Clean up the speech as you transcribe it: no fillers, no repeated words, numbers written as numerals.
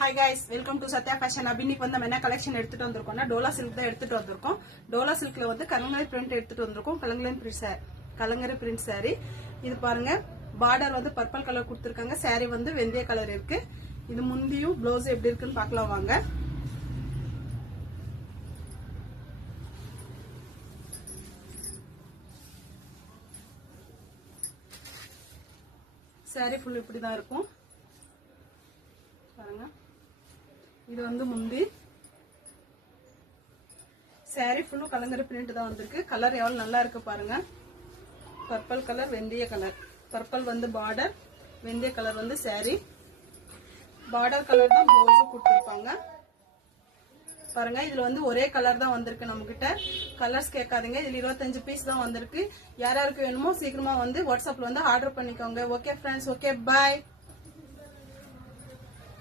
Hi guys, welcome to Satya Fashion. இன்னைக்கு வந்து நம்ம என்ன கலெக்ஷன் எடுத்துட்டு வந்திருக்கோம்னா டோலா சில்க் தான் எடுத்துட்டு வந்திருக்கோம். டோலா சில்க்ல வந்து கலங்கரை பிரிண்ட் எடுத்துட்டு வந்திருக்கோம். கலங்கரை பிரிண்ட் saree. இது பாருங்க பார்டர் வந்து பர்பிள் கலர் கொடுத்திருக்காங்க. saree வந்து வெந்தய கலர் இருக்கு. இது முந்தியும் ப்ளவுஸ் எப்படி இருக்குன்னு பார்க்கலாம் வாங்க. saree full இப்படி தான் இருக்கும். பாருங்க. இது வந்து முந்தி saree full கலங்கரை பிரிண்ட் தான் வந்திருக்கு. கலர் எவ்வளவு நல்லா இருக்கு பாருங்க. பர்பிள் கலர் வெந்தய கலர். பர்பிள் வந்து பார்டர், வெந்தய கலர் வந்து saree. பார்டர் கலர் தான் ப்ளவுஸ் கொடுத்திருப்பாங்க. பாருங்க இதுல வந்து ஒரே கலர் தான் வந்திருக்கு. நம்ம கிட்ட கலர்ஸ் கேட்காதீங்க. இதுல 25 பீஸ் தான் வந்திருக்கு. யாராருக்கு வேணுமோ சீக்கிரமா வந்து வாட்ஸ்அப்ல வந்து ஆர்டர் பண்ணிக்கோங்க. Okay friends, okay bye.